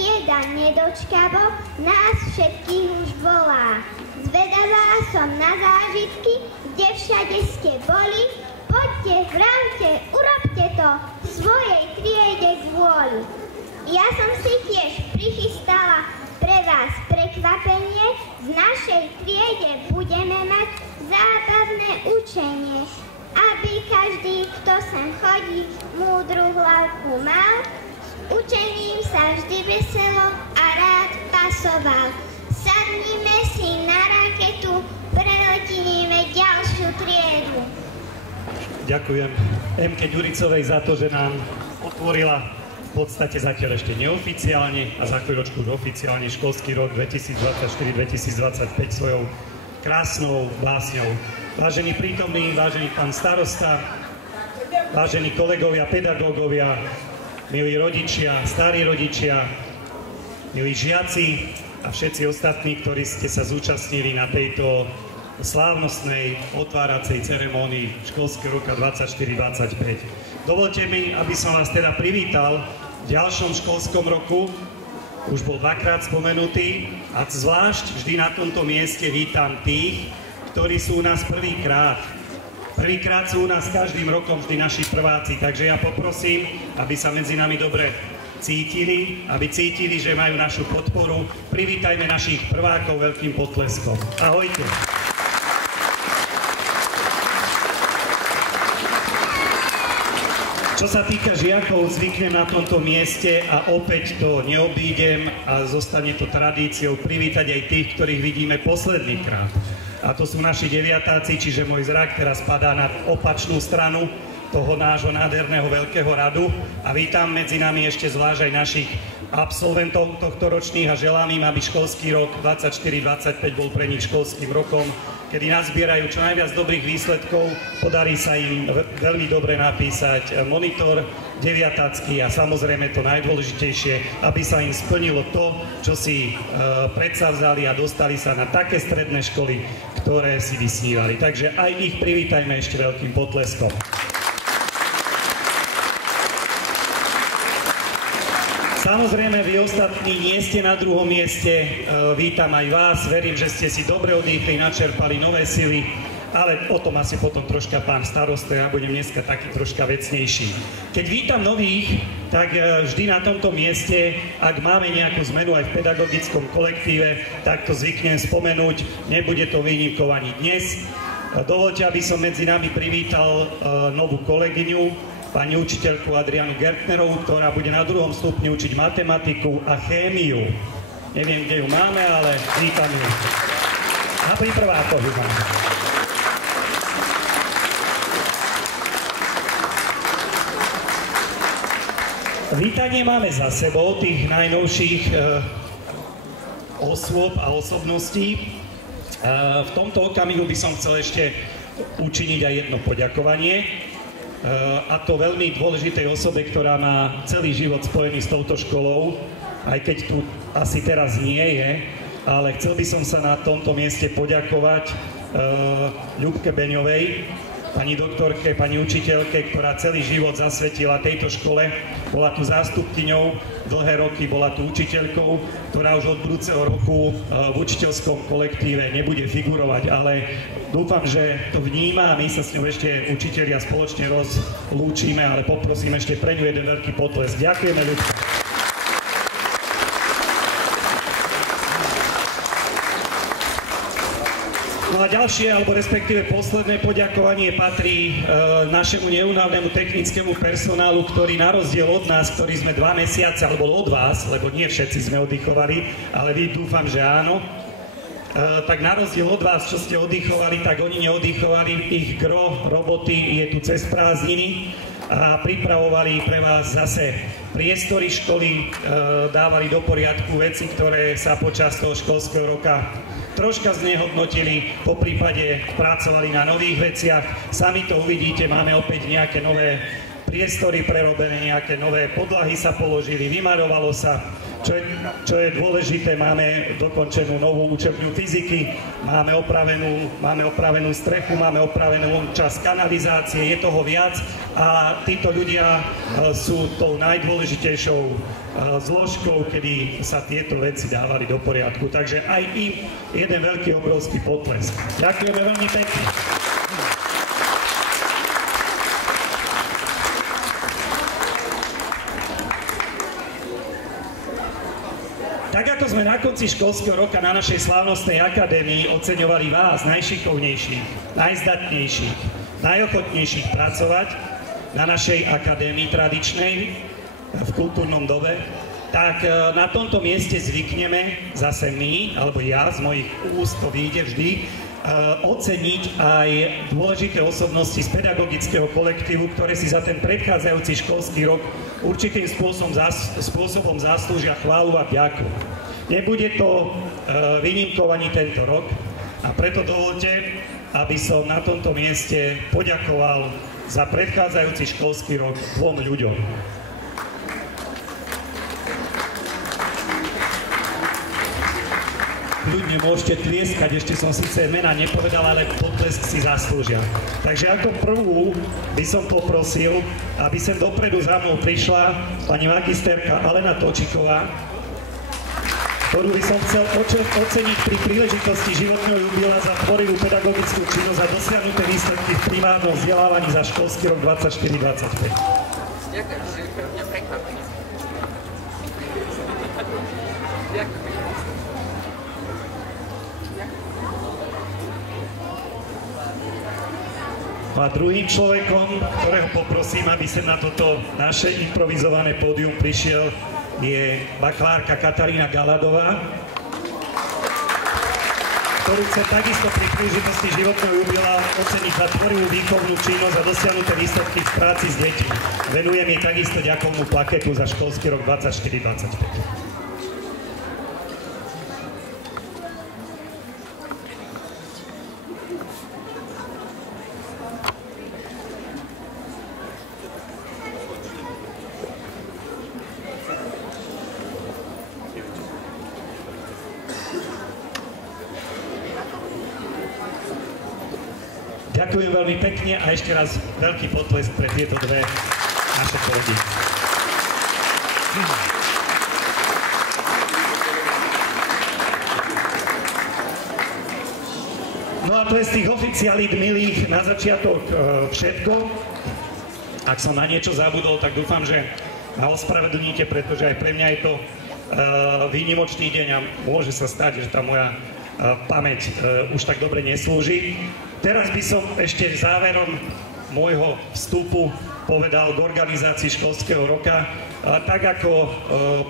trieda nedočkavo nás všetkých už volá. Zvedavá som na zážitky, kde všade ste boli. Poďte, vravte, urobte to v svojej triede kvôli. Ja som si tiež prichystala pre vás prekvapenie. V našej triede budeme mať zábavné učenie, aby každý, kto sem chodí, múdru hlavku mal. Učením sa vždy veselo a rád pasoval. Sadnime si na raketu, preletíme ďalšiu triedu. Ďakujem Emke Ďuricovej za to, že nám otvorila v podstate zatiaľ ešte neoficiálne a za chvíľočku už oficiálne školský rok 2024-2025 svojou krásnou básňou. Vážení prítomní, vážený pán starosta, vážení kolegovia, pedagógovia, milí rodičia, starí rodičia, milí žiaci a všetci ostatní, ktorí ste sa zúčastnili na tejto slávnostnej otváracej ceremónii školského roka 24-25. Dovolte mi, aby som vás teda privítal v ďalšom školskom roku. Už bol dvakrát spomenutý a zvlášť vždy na tomto mieste vítam tých, ktorí sú u nás prvýkrát. Prvýkrát sú u nás každým rokom vždy naši prváci, takže ja poprosím, aby sa medzi nami dobre cítili, aby cítili, že majú našu podporu. Privítajme našich prvákov veľkým potleskom. Ahojte. Čo sa týka žiakov, zvyknem na tomto mieste a opäť to neobídem a zostane to tradíciou privítať aj tých, ktorých vidíme posledný krát. A to sú naši deviatáci, čiže môj zrak teraz padá na opačnú stranu toho nášho nádherného veľkého radu a vítam medzi nami ešte zvlášť aj našich absolventov tohto ročných a želám im, aby školský rok 24-25 bol pre nich školským rokom, kedy nazbierajú čo najviac dobrých výsledkov, podarí sa im veľmi dobre napísať monitor deviatácky a samozrejme to najdôležitejšie, aby sa im splnilo to, čo si predsavzali a dostali sa na také stredné školy, ktoré si vysnívali. Takže aj ich privítajme ešte veľkým potleskom. Samozrejme, vy ostatní nie ste na druhom mieste, vítam aj vás, verím, že ste si dobre oddychli, načerpali nové sily, ale o tom asi potom troška pán starosta, ja budem dneska taký troška vecnejší. Keď vítam nových, tak vždy na tomto mieste, ak máme nejakú zmenu aj v pedagogickom kolektíve, tak to zvyknem spomenúť, nebude to výnimkou ani dnes. Dovoľte, aby som medzi nami privítal novú kolegyňu, pani učiteľku Adrianu Gertnerovú, ktorá bude na 2. stupni učiť matematiku a chémiu. Neviem, kde ju máme, ale vítam ju. A pri prvákoch ju máme. Vítanie máme za sebou tých najnovších osôb a osobností. V tomto okamihu by som chcel ešte učiniť aj jedno poďakovanie. A to veľmi dôležitej osobe, ktorá má celý život spojený s touto školou, aj keď tu asi teraz nie je, ale chcel by som sa na tomto mieste poďakovať Ľubke Beňovej, pani doktorke, pani učiteľke, ktorá celý život zasvetila tejto škole, bola tu zástupkyňou dlhé roky, bola tu učiteľkou, ktorá už od budúceho roku v učiteľskom kolektíve nebude figurovať, ale dúfam, že to vníma a my sa s ňou ešte učitelia spoločne rozlúčime, ale poprosím ešte pre ňu jeden veľký potlesk. Ďakujeme, Ľubka. No a ďalšie, alebo respektíve posledné poďakovanie patrí našemu neúnavnému technickému personálu, ktorý na rozdiel od nás, ktorí sme 2 mesiace, alebo od vás, lebo nie všetci sme oddychovali, ale vy dúfam, že áno, tak na rozdiel od vás, čo ste oddychovali, tak oni neoddychovali. Ich gro roboty je tu cez prázdniny a pripravovali pre vás zase priestory školy, dávali do poriadku veci, ktoré sa počas toho školského roka troška znehodnotili, poprípade pracovali na nových veciach. Sami to uvidíte, máme opäť nejaké nové priestory prerobené, nejaké nové podlahy sa položili, vymaľovalo sa. Čo je dôležité, máme dokončenú novú učebňu fyziky, máme opravenú strechu, máme opravenú časť kanalizácie, je toho viac a títo ľudia sú tou najdôležitejšou zložkou, kedy sa tieto veci dávali do poriadku. Takže aj im jeden veľký, obrovský potlesk. Ďakujeme veľmi pekne. Tak ako sme na konci školského roka na našej slávnostnej akadémii oceňovali vás, najšikovnejších, najzdatnejších, najochotnejších pracovať na našej akadémii tradičnej v kultúrnom dome, tak na tomto mieste zvykneme zase my, alebo ja z mojich úst to vyjde vždy, oceniť aj dôležité osobnosti z pedagogického kolektívu, ktoré si za ten predchádzajúci školský rok určitým spôsobom zaslúžia chválu a vďaku. Nebude to výnimkou ani tento rok a preto dovoľte, aby som na tomto mieste poďakoval za predchádzajúci školský rok dvom ľuďom. Ľudne môžete tlieskať, ešte som síce mena nepovedal, ale potlesk si zaslúžia. Takže ako prvú by som poprosil, aby sem dopredu za mnou prišla pani magisterka Alena Točiková, ktorú by som chcel oceniť pri príležitosti životného jubilea za tvorivú pedagogickú činnosť a dosiahnuté výsledky v primárnom vzdelávaní za školský rok 24-25. Ďakujem, že mňa prekvapenie. Ďakujem. A druhým človekom, ktorého poprosím, aby sa na toto naše improvizované pódium prišiel, je bakalárka Katarína Galadová, ktorú chcem takisto pri príležitosti životného jubilea oceniť za tvorivú výchovnú činnosť a dosiahnuté výsledky v práci s deťmi. Venujem jej takisto ďakovnú plaketu za školský rok 24-25. Ďakujem veľmi pekne a ešte raz veľký potlesk pre tieto dve naše kolegy. No a to je z tých oficialít milých na začiatok všetko. Ak som na niečo zabudol, tak dúfam, že ma ospravedlníte, pretože aj pre mňa je to výnimočný deň a môže sa stať, že tá moja pamäť už tak dobre neslúži. Teraz by som ešte záverom môjho vstupu povedal k organizácii školského roka. Tak ako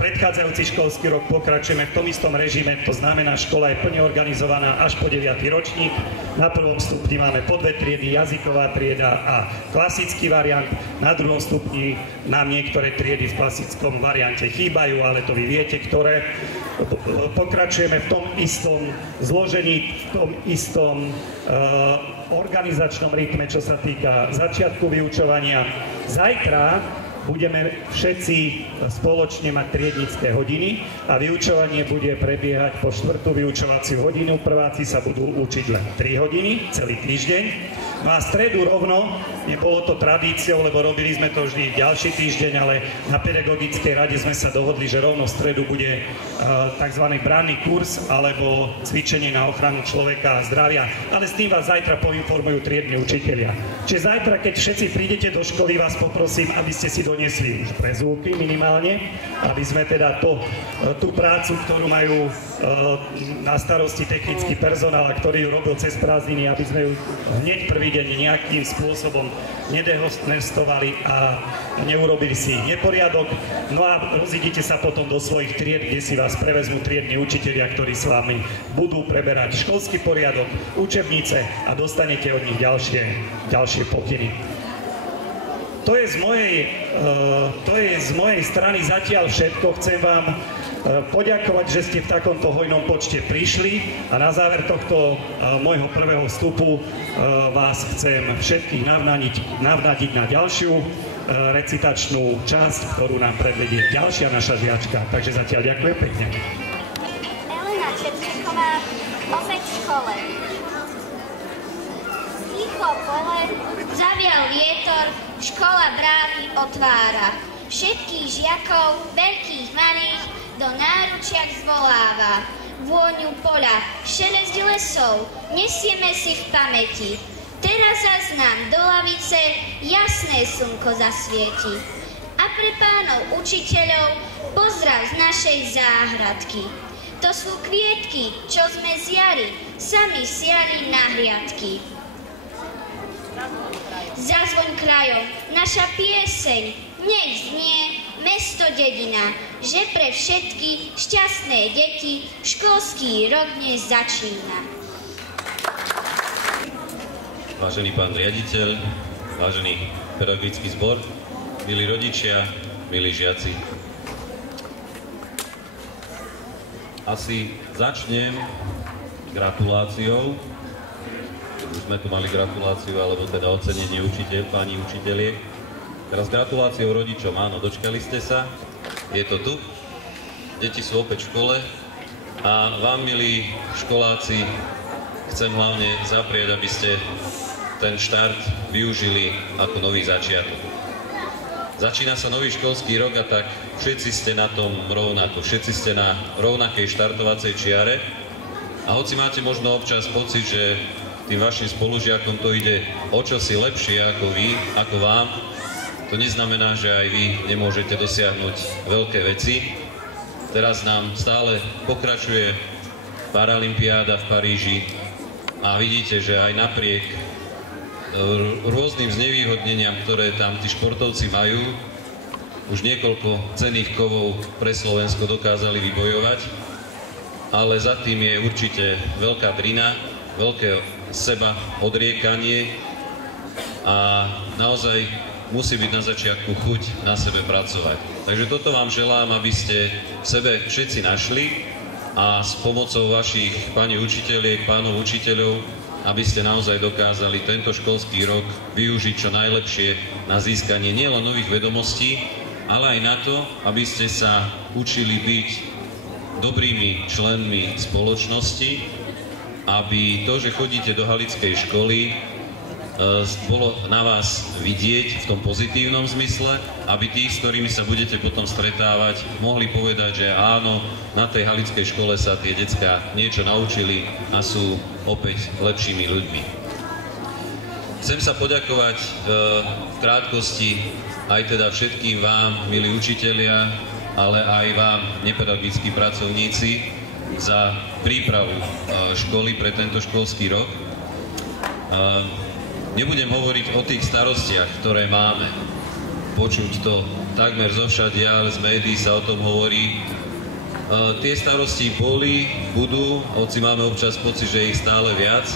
predchádzajúci školský rok pokračujeme v tom istom režime, to znamená, škola je plne organizovaná až po 9. ročník. Na prvom stupni máme po 2 triedy, jazyková trieda a klasický variant. Na druhom stupni nám niektoré triedy v klasickom variante chýbajú, ale to vy viete, ktoré. Pokračujeme v tom istom zložení, v tom istom organizačnom rytme, čo sa týka začiatku vyučovania. Zajtra budeme všetci spoločne mať triednické hodiny a vyučovanie bude prebiehať po 4. vyučovaciu hodinu. Prváci sa budú učiť len 3 hodiny, celý týždeň. No a stredu rovno, nebolo to tradíciou, lebo robili sme to vždy ďalší týždeň, ale na pedagogickej rade sme sa dohodli, že rovno v stredu bude tzv. Branný kurz alebo cvičenie na ochranu človeka a zdravia. Ale s tým vás zajtra poinformujú triedni učitelia. Čiže zajtra, keď všetci prídete do školy, vás poprosím, aby ste si doniesli už prezvúky minimálne, aby sme teda tú prácu, ktorú majú na starosti technický personál, a ktorý ju robil cez prázdniny, aby sme ju hneď prvý deň nejakým spôsobom nedehonestovali a neurobili si neporiadok. No a rozídite sa potom do svojich tried, kde si vás prevezmú triedni učitelia, ktorí s vami budú preberať školský poriadok, učebnice a dostanete od nich ďalšie pokyny. To je z mojej strany zatiaľ všetko. Chcem vám poďakovať, že ste v takomto hojnom počte prišli a na záver tohto môjho prvého vstupu vás chcem všetkých navnadiť na ďalšiu recitačnú časť, ktorú nám predvedie ďalšia naša žiačka. Takže zatiaľ ďakujem pekne. Elena Četvíková, opäť v škole. Ticho pole, zavial vietor, škola brávy otvára. Všetkých žiakov, veľkých malých, do náručiak zvoláva. Vôňu poľa, šelesť lesov, nesieme si v pamäti. Teraz zas nám do lavice jasné slnko zasvieti. A pre pánov učiteľov pozdrav z našej záhradky. To sú kvietky, čo sme zjali, sami siali na hriadky. Zazvoň krajom, naša pieseň, nech znie mesto dedina, že pre všetky šťastné deti školský rok dnes začína. Vážený pán riaditeľ, vážený pedagogický zbor, milí rodičia, milí žiaci. Asi začnem gratuláciou. Už sme tu mali gratuláciu, alebo teda ocenenie pani učiteľiek. Teraz gratuláciou rodičom, áno, dočkali ste sa, je to tu. Deti sú opäť v škole a vám, milí školáci, chcem hlavne zaprieť, aby ste ten štart využili ako nový začiatok. Začína sa nový školský rok a tak všetci ste na tom rovnako, všetci ste na rovnakej štartovacej čiare a hoci máte možno občas pocit, že tým vašim spolužiakom to ide o čosi lepšie ako vy, ako vám, to neznamená, že aj vy nemôžete dosiahnuť veľké veci. Teraz nám stále pokračuje Paralympiáda v Paríži a vidíte, že aj napriek rôznym znevýhodneniam, ktoré tam tí športovci majú, už niekoľko cenných kovov pre Slovensko dokázali vybojovať, ale za tým je určite veľká drina, veľké seba odriekanie a naozaj musí byť na začiatku chuť na sebe pracovať. Takže toto vám želám, aby ste v sebe všetci našli a s pomocou vašich pani učiteľiek, pánov učiteľov, aby ste naozaj dokázali tento školský rok využiť čo najlepšie na získanie nielen nových vedomostí, ale aj na to, aby ste sa učili byť dobrými členmi spoločnosti, aby to, že chodíte do halickej školy, bolo na vás vidieť v tom pozitívnom zmysle, aby tí, s ktorými sa budete potom stretávať, mohli povedať, že áno, na tej halickej škole sa tie decká niečo naučili a sú opäť lepšími ľuďmi. Chcem sa poďakovať v krátkosti aj teda všetkým vám, milí učitelia, ale aj vám, nepedagogickí pracovníci, za prípravu školy pre tento školský rok. Nebudem hovoriť o tých starostiach, ktoré máme. Počuť to takmer zovšadia, ale z médií sa o tom hovorí. Tie starosti boli, budú, hoci máme občas pocit, že ich stále viac,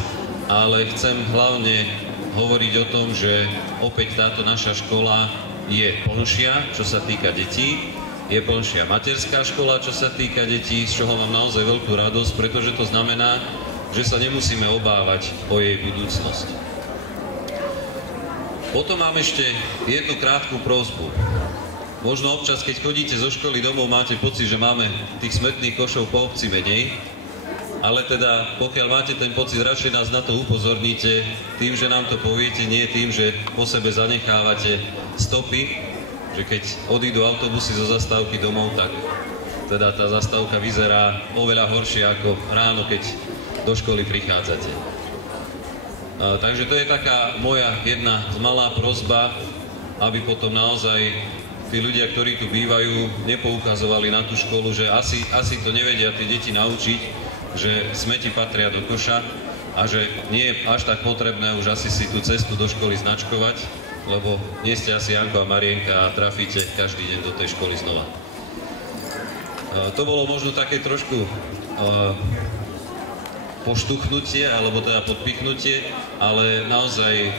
ale chcem hlavne hovoriť o tom, že opäť táto naša škola je plnšia, čo sa týka detí. Je plnšia materská škola, čo sa týka detí, z čoho mám naozaj veľkú radosť, pretože to znamená, že sa nemusíme obávať o jej budúcnosť. Potom mám ešte jednu krátku prosbu. Možno občas, keď chodíte zo školy domov, máte pocit, že máme tých smetných košov po obci menej, ale teda pokiaľ máte ten pocit, radšej nás na to upozorníte tým, že nám to poviete, nie tým, že po sebe zanechávate stopy, že keď odídu autobusy zo zastávky domov, tak teda tá zastávka vyzerá oveľa horšie ako ráno, keď do školy prichádzate. Takže to je taká moja jedna malá prosba, aby potom naozaj tí ľudia, ktorí tu bývajú, nepoukazovali na tú školu, že asi to nevedia tie deti naučiť, že smeti patria do koša a že nie je až tak potrebné už asi si tú cestu do školy značkovať, lebo nie ste asi Janko a Marienka a trafíte každý deň do tej školy znova. To bolo možno také trošku poštuchnutie, alebo teda podpichnutie, ale naozaj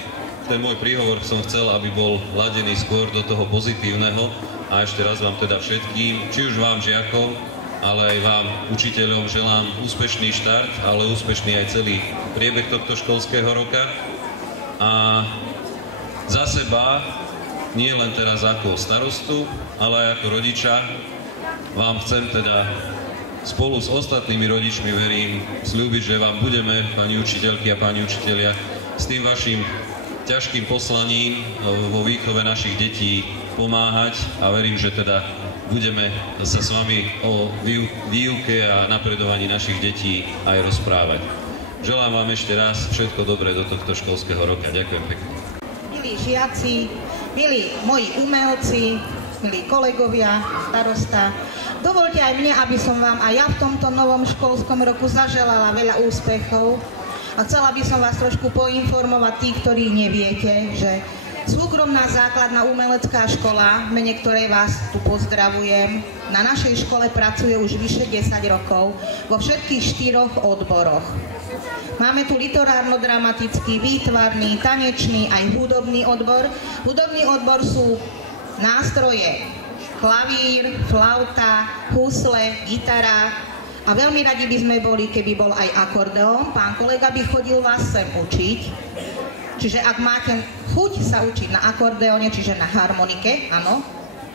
ten môj príhovor som chcel, aby bol ladený skôr do toho pozitívneho a ešte raz vám teda všetkým, či už vám žiakom, ale aj vám učiteľom želám úspešný štart, ale úspešný aj celý priebeh tohto školského roka a za seba nie len teraz ako starostu, ale aj ako rodiča vám chcem teda spolu s ostatnými rodičmi, verím, sľúbiť, že vám budeme, pani učiteľky a páni učitelia, s tým vašim ťažkým poslaním vo výchove našich detí pomáhať a verím, že teda budeme sa s vami o výuke a napredovaní našich detí aj rozprávať. Želám vám ešte raz všetko dobré do tohto školského roka. Ďakujem pekne. Milí žiaci, milí moji umelci, milí kolegovia, starosta, dovoľte aj mne, aby som vám aj ja v tomto novom školskom roku zaželala veľa úspechov a chcela by som vás trošku poinformovať tí, ktorí neviete, že súkromná základná umelecká škola, v mene ktorej vás tu pozdravujem, na našej škole pracuje už vyše 10 rokov vo všetkých 4 odboroch. Máme tu literárno-dramatický, výtvarný, tanečný aj hudobný odbor. Hudobný odbor sú nástroje klavír, flauta, husle, gitara a veľmi radi by sme boli, keby bol aj akordeón. Pán kolega by chodil vás sem učiť. Čiže ak máte chuť sa učiť na akordeóne, čiže na harmonike, áno,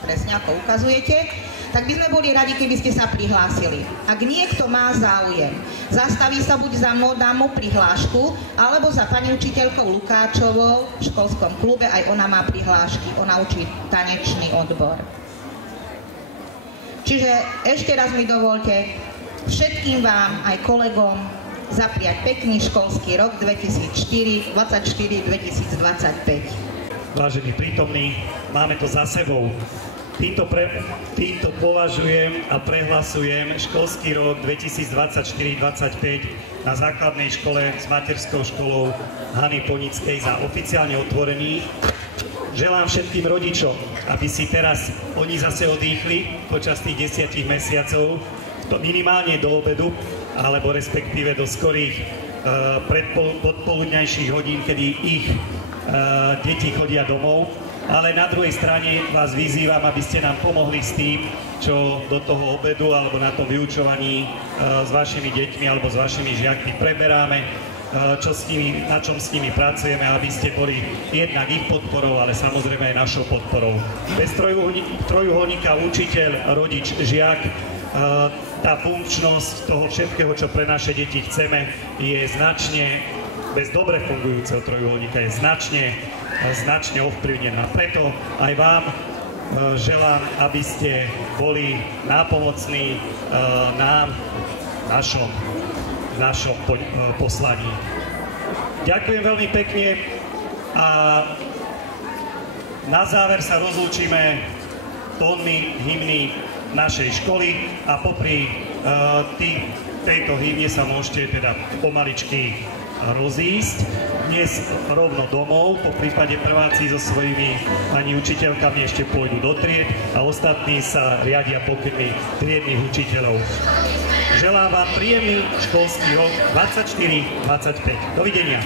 presne ako ukazujete, tak by sme boli radi, keby ste sa prihlásili. Ak niekto má záujem, zastaví sa buď za mnou, dám mu prihlášku, alebo za pani učiteľkou Lukáčovou v školskom klube, aj ona má prihlášky, ona učí tanečný odbor. Čiže ešte raz mi dovolte všetkým vám, aj kolegom, zapriať pekný školský rok 2024-2025. Vážení prítomní, máme to za sebou. Týmto považujem a prehlasujem školský rok 2024-2025 na základnej škole s materskou školou Hany Ponickej za oficiálne otvorený. Želám všetkým rodičom, aby si teraz oni zase odýchli počas tých 10 mesiacov, minimálne do obedu, alebo respektíve do skorých podpoludňajších hodín, kedy ich deti chodia domov. Ale na druhej strane vás vyzývam, aby ste nám pomohli s tým, čo do toho obedu alebo na tom vyučovaní s vašimi deťmi alebo s vašimi žiakmi preberáme, na čom s nimi pracujeme, aby ste boli jednak ich podporou, ale samozrejme aj našou podporou. Bez trojuholníka učiteľ, rodič, žiak, tá funkčnosť toho všetkého, čo pre naše deti chceme, je značne, bez dobre fungujúceho trojuholníka, je značne ovplyvnená. Preto aj vám želám, aby ste boli nápomocní nám, našom poslaní. Ďakujem veľmi pekne a na záver sa rozlúčime tónmi hymny našej školy a popri tejto hymne sa môžete teda pomaličky rozísť. Dnes rovno domov, po prípade prváci so svojimi pani učiteľkami ešte pôjdu do tried a ostatní sa riadia pokynmi triednych učiteľov. Želám vám príjemný školský rok 24-25. Dovidenia.